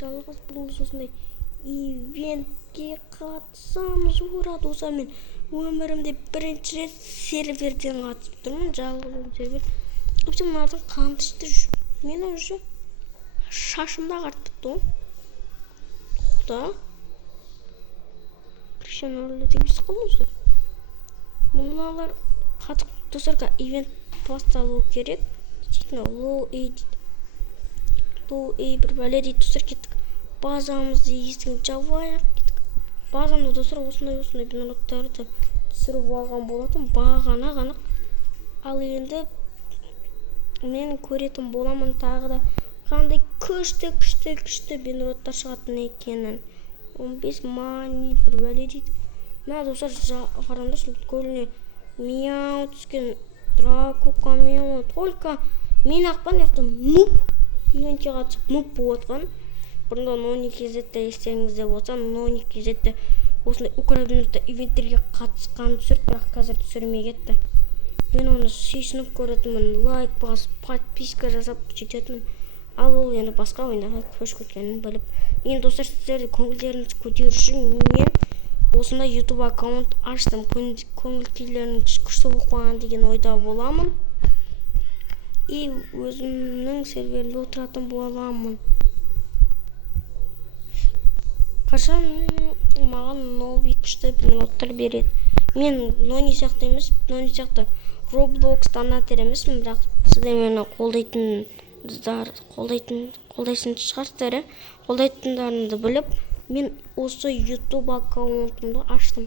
жалғыз бүгін біз осындай ивентке қатысамыз. Ура достар, мен өмірімде бірінші рет серверден қатысып тұрмын. Жалғыз сервер. Вообще мынардың қанды ішті. Мен уже шашымда ағарып бітті ғой. Тоқта. Кристиану дегіз қалыңыздар. Мыналар қатып достарға ивент басталу керек. Действительно, low бір бәле дейді. Достар, кеттік. Базамызды есігін жабайық, кеттік. Базамды достар осындай минуттарды түсіріп алған болатын. Бағана ғана. Ал енді мен көретін боламын тағы да қандай күшті бинуттар шығатын екенін. 15 мани бір бәле дейді. Мына достар қараңдаршы, көліне мяу түскен. Драко камео. Только мен ақпан яқтым нуп ивентке қатысып нуп болатқан. Бұрында нони кезетті естеріңізде болса, нони кезетті осындай украинада ивенттерге қатысқан түсіріп, бірақ қазір түсірмей кетті. Мен оны сүйсініп көретінмін, лайк басып, подписка жасап жететінмін. Ал ол енді басқа ойындағы көш көткенін біліп. Мен достар, сіздерді көңілдеріңіз көтеру үшін мен осындай YouTube аккаунт аштым. Көңіл-күйлеріңіз күшті оқыған деген ойда боламын. И өзімнің серверінде отыратын боламын. Қашан маған новый күшті минуттар береді. Мен нони сияқты емес, нони сияқты Roblox донатер емеспін, бірақ сіздер мені қолдайтын шығарсыздар, қолдайтындарыңды біліп, мен осы YouTube аккаунтымды аштым.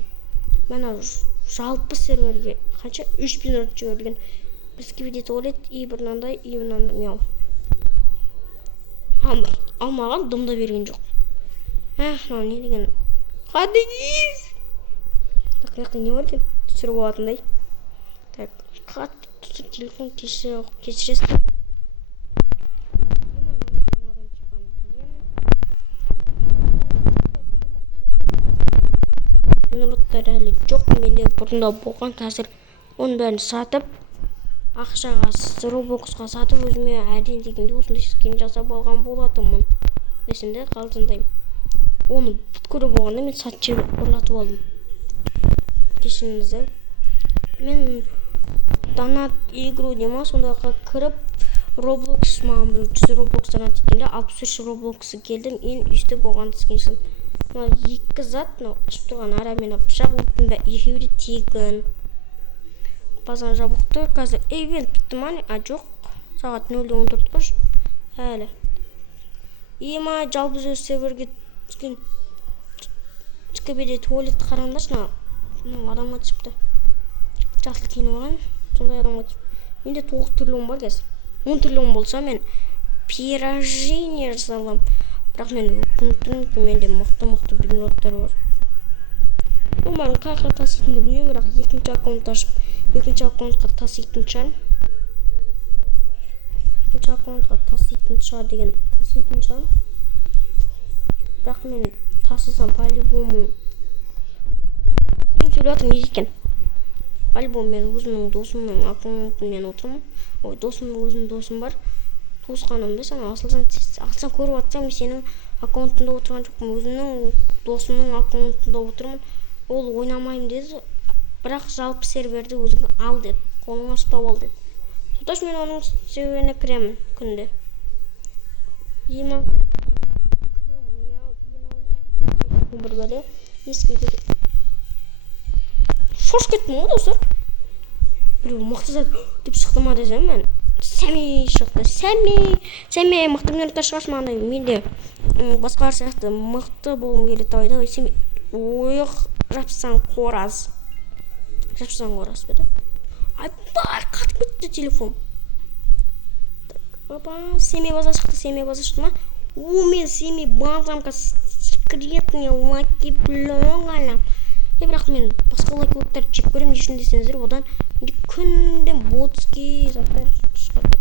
Мәна жалпы серверге қанша 3000 рет жіберілген. Бізге видео туалет и бір мынандай, и мынандай мяу. Ал маған дымда берген жоқ. Мынау не деген? Қадегіз! Так, мықты не бар екен? Түсіріп болатындай. Так, қатты түсіп телефон кешіресің. Минуттар әлі жоқ, менде бұрында болған. Қазір оның бәрін сатып, ақшаға Robloxқа сатып өзіме әрең дегенде осындай скин жасап алған болатынмын. Есімде қалжыңдаймын. Оны бүткілі болғанда мен сатып ұрлатып алдым. Кешіріңіздер. Мен донат игру дема сондайға кіріп Roblox маған бір 100 Roblox донат еткенде 63 Roblox'ы келдім. Ең үсті болған скиншін. Мына екі зат, ішіп тұрған ара мен пышақ өттім бә екеуі де тегін. Базан жабықты. Қазір ивент бітті ма? Жоқ. Сағат 0:14 қош. Әлі. Ема жалпы өз серверге түскен скібеде туалет қараңдаршы. Адамға түсіпті. Жасыл киініп алған. Сондай адамға түсіп. Менде 9 түрліғым бар қазір. 10 түрліғым болса мен пирожение жасалам. Бірақ мен күн менде мықты бинуттар бар. Мен қайқа таситынды білмеймін, бірақ екінші аккаунт ашып, екінші аккаунтқа таситын шығар. Екінші аккаунтқа таситын шығар. Бірақ мен тасысам по-любому. Мен сөйлеуатым не екен? По-любому мен өзімнің досымның аккаунтымен отырмын. Досымның өзімнің досым бар. Туысқаным емес, асылсан көріп атсам, сенің аккаунтында отырған жоқпын. Өзімнің досымның аккаунтында отырмын. Ол ойнамайым деді, бірақ жалпы серверді өзің ал деді. Қолыңа ұстап ал деді. Сондаш мен оның серверіне кіремін күнде. Ема бір бәле ескіде шош кеттім ғой достар. Біреу мықты зат деп шықты ма десем, мен сәмей шықты. Сәмей мықты минуттар шығаршы мағындай. Менде басқалар сияқты мықты болғым келеді ойда. Сәмей ойық жапсан қораз беді. Ай бар қатып кетті телефон. Сәмей база шықты ма? Мен сәмей базамға секретный лаки блог алам. Бірақ мен басқа лаки блогтарды жек көремін. Не үшін десеңіздер, одан күнде ботский заттар шығады.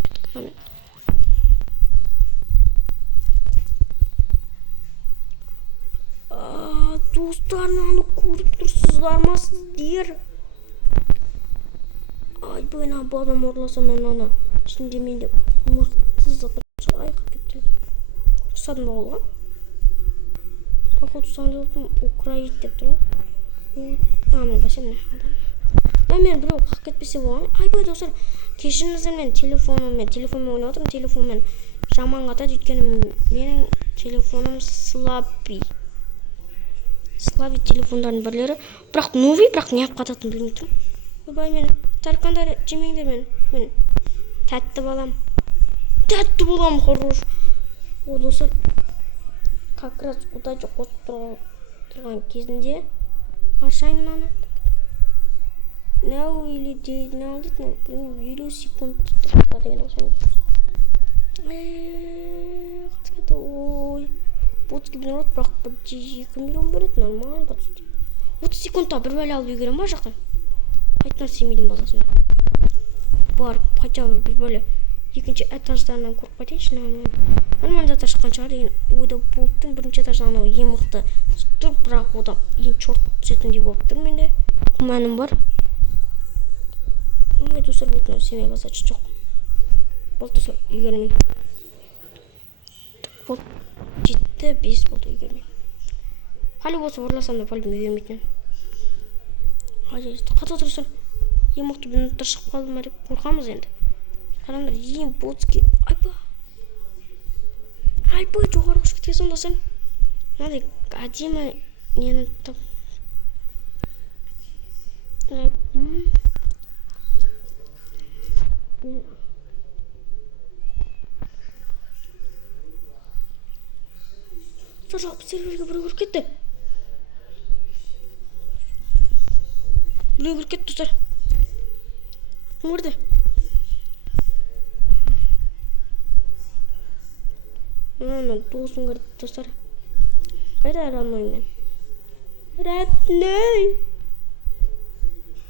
Достар, мынаны көріп тұрсыздар ма сіздер? Ай, бүгін базам орыласам, мен ана ішінде менде мықты заттар шығады. Айқап кетті. Ұстадым ба олға? Походу саналдым украин деп тұр ғой. Тамын бәсе міне адам. Мен біреу қақ кетпесе болған. Айбай достар, кешіріңіздер, мен телефонмен ойнап отырмын. Телефонмен жаман қатады, өйткені менің телефоным слабый телефондардың бірлері. Бірақ новый, бірақ неғып қататын білмей тұрмын. Ойбай, мені таркандар жемеңдер, мен тәтті балам, хорош. О, достар, как раз удача қосып тұрған кезінде ашайын мынаны. Now или дейді, now дейді, елу секунд дейді. Ой, ботский бенрот, бірақ 2 миллион береді, нормально. 30 секундта бір бәле алып егерім ба жақын? Қайтынан семейдің базасымен. Барып, хотя бір бәле екінші этаждарынан көріп қайтайыншы, нормально зат шыққан шығар деген ойда болып тұрмын. Бірінші этаждан анау ең мықты тұр, бірақ одан ең чорт түсетіндей болып тұр менде. Күмәнім бар. Ой, достар, бұл семей базасы жоқ. Бұл достар егермей. Бұл жетті, 5 болды егермей. Қали болса орласам да пәлім егермейтін. Қата тұрсыр, ең мықты минуттар шығып қалды ма деп қорқамыз енді. Қараңдар, ең ботский. Айбай жоғарғы ұшып кеткен достар. Мынандай әдемі нені тап. Жалпы серверге біреу кіріп кетті. Достар. Кім кірді? Досым кірді, достар. Қайда родной мен? Родной,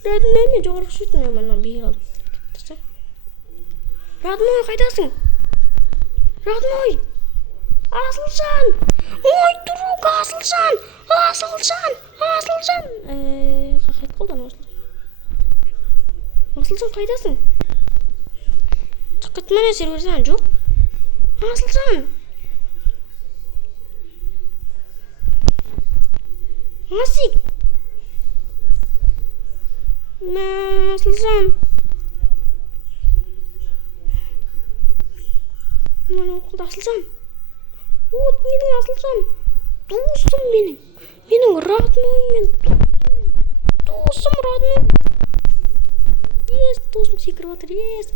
мен жоғарғы шүйтін мен бейір алдым. Достар. Родной, қайдасың? Родной! Асылжан! Ой, друг, Асылжан! Қақайт қолдан Асылжан, қайдасың? Шыққыт мәне серверден жоқ? Асылжан! Асик! Асылжан! Мәне оқылды Асылжан! Вот, менің Асылжан! Досым менің родной досым родной. Ес, досым секіріп отыр, ес.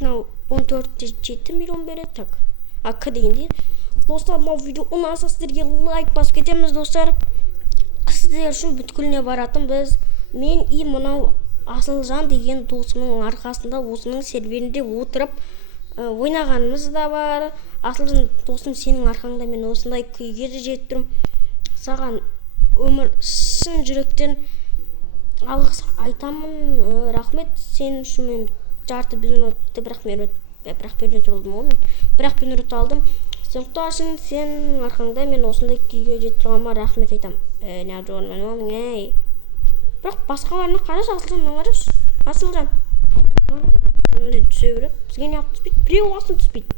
Мынау 14,7 миллион береді, так. Ақы дегенде. Достар, мынау видео ұнаса сіздерге лайк басып кетеміз, достар. Сіздер үшін бүткіліне баратын біз. Мен и мынау Асылжан деген досымның арқасында осының серверінде отырып ойнағанымыз да бар. Асылжан досым, сенің арқаңда мен осындай күйге де жеттім. Саған өмір шын жүректен алғыс айтамын. Рахмет. Сен үшін мен жарты минутты бірақ минут алдым ғой мен. Бірақ минут алдым. Сен құташын, сенің арқаңда мен осындай күйге жетіп тұрғаныма рахмет айтамын. Не жон мен оның, ей. Бірақ басқаларына қараш, Асылжан, қараш. Асылжан. Мындай түсе береді. Бізге не алып түспейді? Біреу асын түспейді.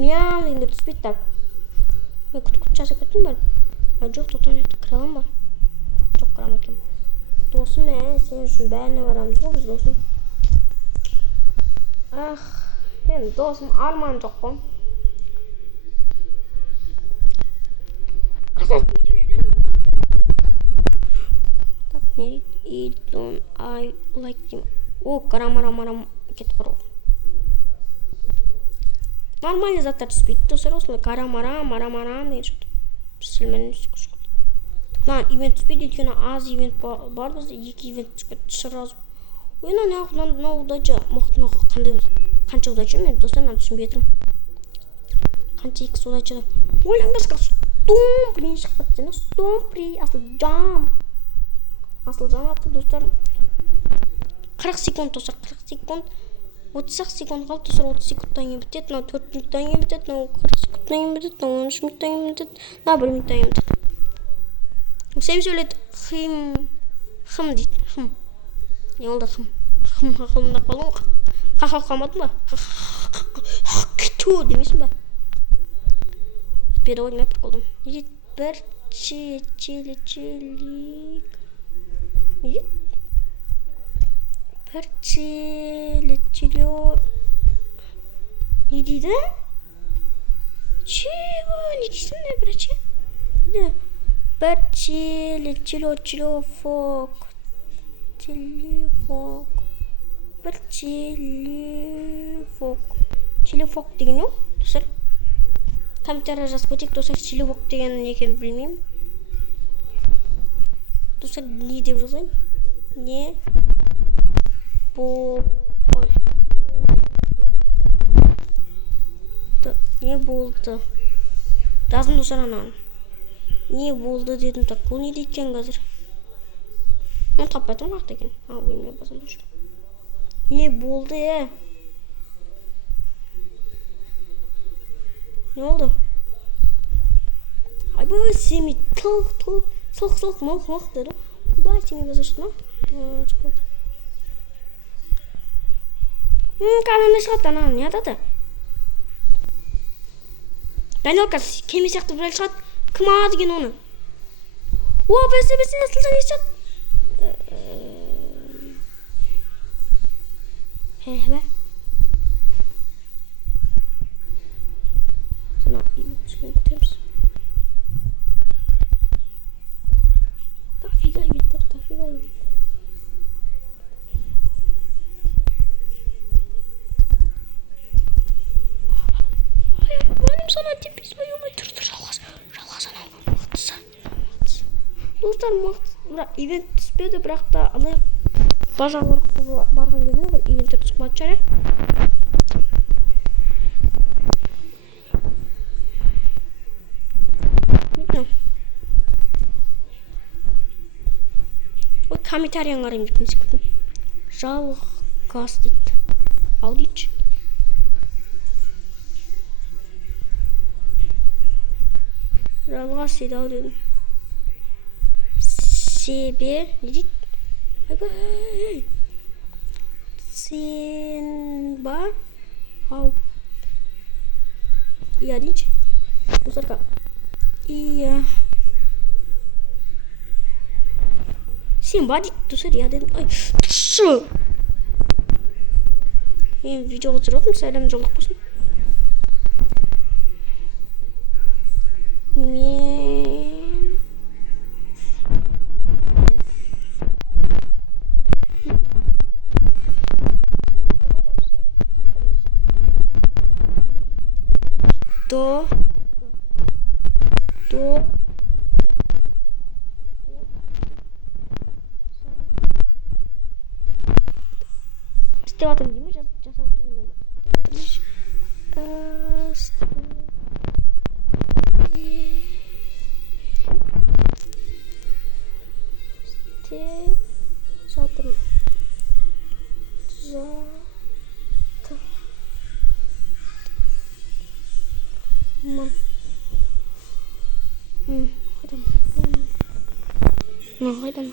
Мяу дегенде түспейді, так. Мен күт жасап кеттім бар. Жоқ, тоқтан етті, кіралам ба? Жоқ, кірам екен. Досым, сен үшін бәріне барамыз ғой біз, досым. Енді досым арман жоқ қой. Так, не дейді? I like him. О, қарам кет құру. Нормальный заттар түспейді, достар, осылай қарам деген шықты. Сілмен үсті күшті. Мына ивент түспейді, өйткені аз ивент бар бізде, 2 ивент түспейді сразу. Ойна неғып удача мықты қанша удача мен достар түсінбей тұрмын. Қанша екіс удача. Ойлаңдар, стомпри шығып кетсені, стомпри, Асылжан атты, достар. 40 секунд, достар, 40 секунд. 30 секунд қалды, достар, 30 секундтан кейін бітеді, 4 минуттан кейін бітеді, 40 секундтан кейін бітеді, 13 минуттан кейін бітеді, 1 минуттан кейін бітеді. Сәйім сөйледі, хым дейді, не олда хымда қалың, қақал қалмадың ба? Ту демейсің ба? Бері ойнап қолдым. Не дейді? бір чилик. Не? Бір чило. Не дейді? Чего? Не дейсің не, браче? Бір чилофок. Бір чилофок деген не? Достар? Комментария жазып өтейік, достар, чилофок деген не екенін білмеймін. Достар, не деп жазайын? Не болды? Жаздым достар анаған. Не болды дедім, так, бұл не дейді екен қазір? Оны таппайтым қақта екен. Өлмей басым жүр. Не болды, Не oldu? Ay böyle semi salk malk dedim. Ben seni yazıştım. Çıkmadı. Kanalına çıkarttı lan ya da. Ben yok az kemi çıktı böyle çıkart. Kim aldı gene onu? O besi nasıl çalışacak? He. Not even tips. Tafiga gibi. Hayır, benim sana tip ismim dur жалғасana. Достар, ивент түспеді, бірақ та алай бажалар барған кезде бір ивенттер түсіп жатыр. Комментарияны қараймын деп несі күтім. Жалғас дейді. Ал дейші. Жалғас дейді, ау дедім. Себе, не дейді? Сен ба? Ау. Иә дейші. Достарға. Иә. Сен ба дейді, достар, я дедім. Ай, тұшы! Мен видеоға түсіріп сәлем жолдық болсын. істеп жатырмын деймін, жасап жатырмын. Қайдан?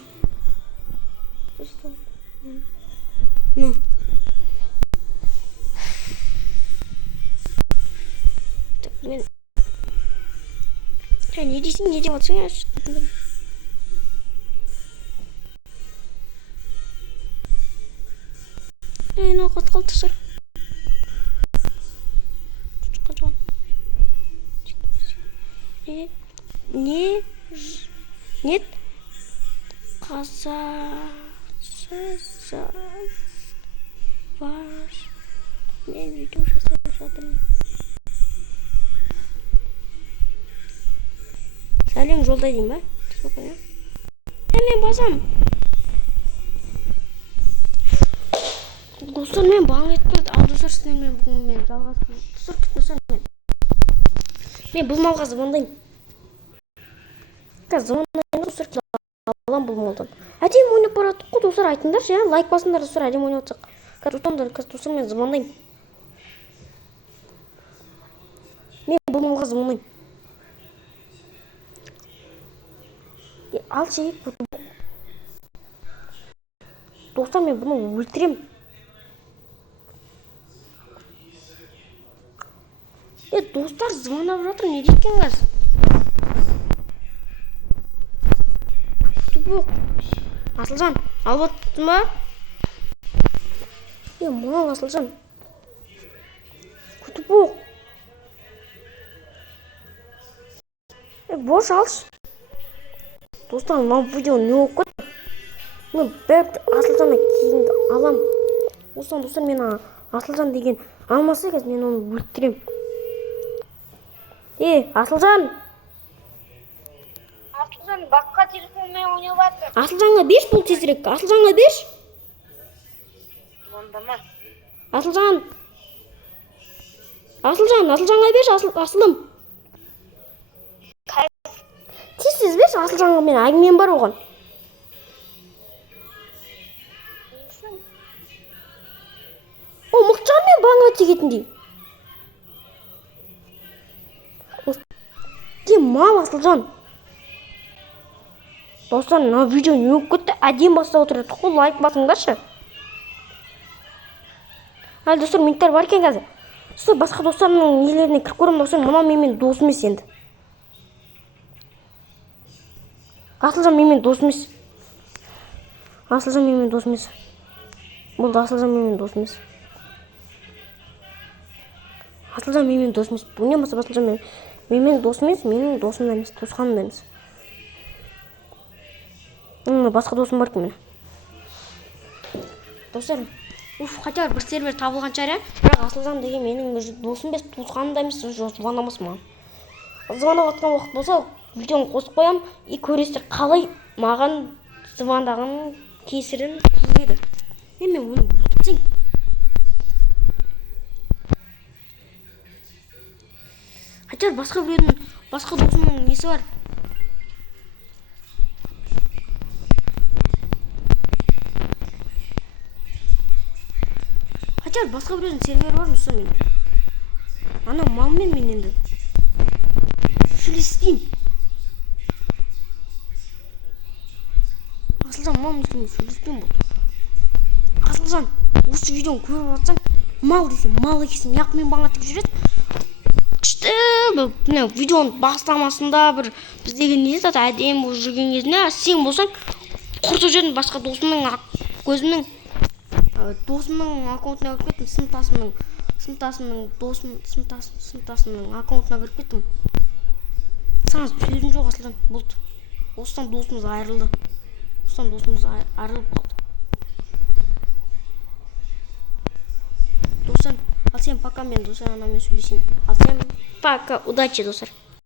Мен не дейсің, не деп жатсың? Мынау қатқал тұсыр. Нет қазақша бар. Мен видео жасап жатырмын. Сәлем жолдай деймін ба? Мен басам. Достар, мен баң етпеді. Ал достар, сіздермен бүгін мен жалғасын. Достар, күтмесем мен бұл малға звондайын. Звондайын, достар, алам бұл малдан. Әдем ойнап бараттық қой, достар, айтыңдаршы, я? Лайк басыңдар, достар, әдем ойнап отсақ. Достар, мен звондайын. Мен бұл малға звондайын. Ал жейіп бұны. Достар, мен бұны өлтірем. Достар, звонап жатыр, не дейкен қаз? Күтіп оқ. Асылжан, алып отырсың ба? Мынау Асылжан. Күтіп оқ. Бош алшы. Достар, мынау видео не болып кетті? Мен бәрібір Асылжаннан кейінгі алам. Осыдан достар, мен Асылжан деген алмаса қазір мен оны өлтірем. Асылжан! Асылжан басқа телефонмен ойнап жатыр. Асылжанға берші бұл тезірек. Асылжанға берші. Звондама. Асылжан! Асылжанға берші, Асылым. Тез берші, Асылжанға мен әңгімем бар оған. О, мұқчан мен баңа тегетіндей. Мал Асылжан. Достар, мына видео не болып кетті? Әдем бастап отырады. Қол лайк басыңдаршы. Әлі достар, минуттар бар екен қазір. Достар, басқа достарымның нелеріне кіріп көремін. Достар, мынау менің досым емес енді. Асылжан менің досым емес. Асылжан менің досым емес. Болды, Асылжан менің досым емес. Асылжан менің досым емес. Бұл не басып Асылжан менің досым емес, менің досым емес, туысқаным емес. Басқа досым бар екен. Достар, хотя бір сервер табылған шығар, бірақ Асылжан деген менің досым емес, туысқаным да емес, звондамас маған. Звондап жатқан уақыт болса, видеоны қосып қоям, көресіздер қалай маған звондаған кесірін тигізеді. Мен оны өлтірсең. Хотя басқа біреудің, басқа досымның несі бар. Хотя басқа біреудің сервері бар мұсы мен. Ана малмен мен енді сөйлеспеймін. Асылжан малмен сөйлеспеймін болды. Асылжан, осы видеоны көріп жатсаң, мал десем, мал екесің, яқ мен баңа тік жүреді. Күшті видеоның бастамасында бір біздегі не зат әдем болып жүрген кезінде сен болсаң құртып жердің басқа досымның аккаунтына кіріп кеттім. Сыныптасымның аккаунтына кіріп кеттім. Саған сөзім жоқ Асылжан, болды. Осыдан досымыз айырылды. Айырылып қалды. Достар, ал сен пока, мен достар анаммен сөйлесейін. Ал сен пока, удачи достар.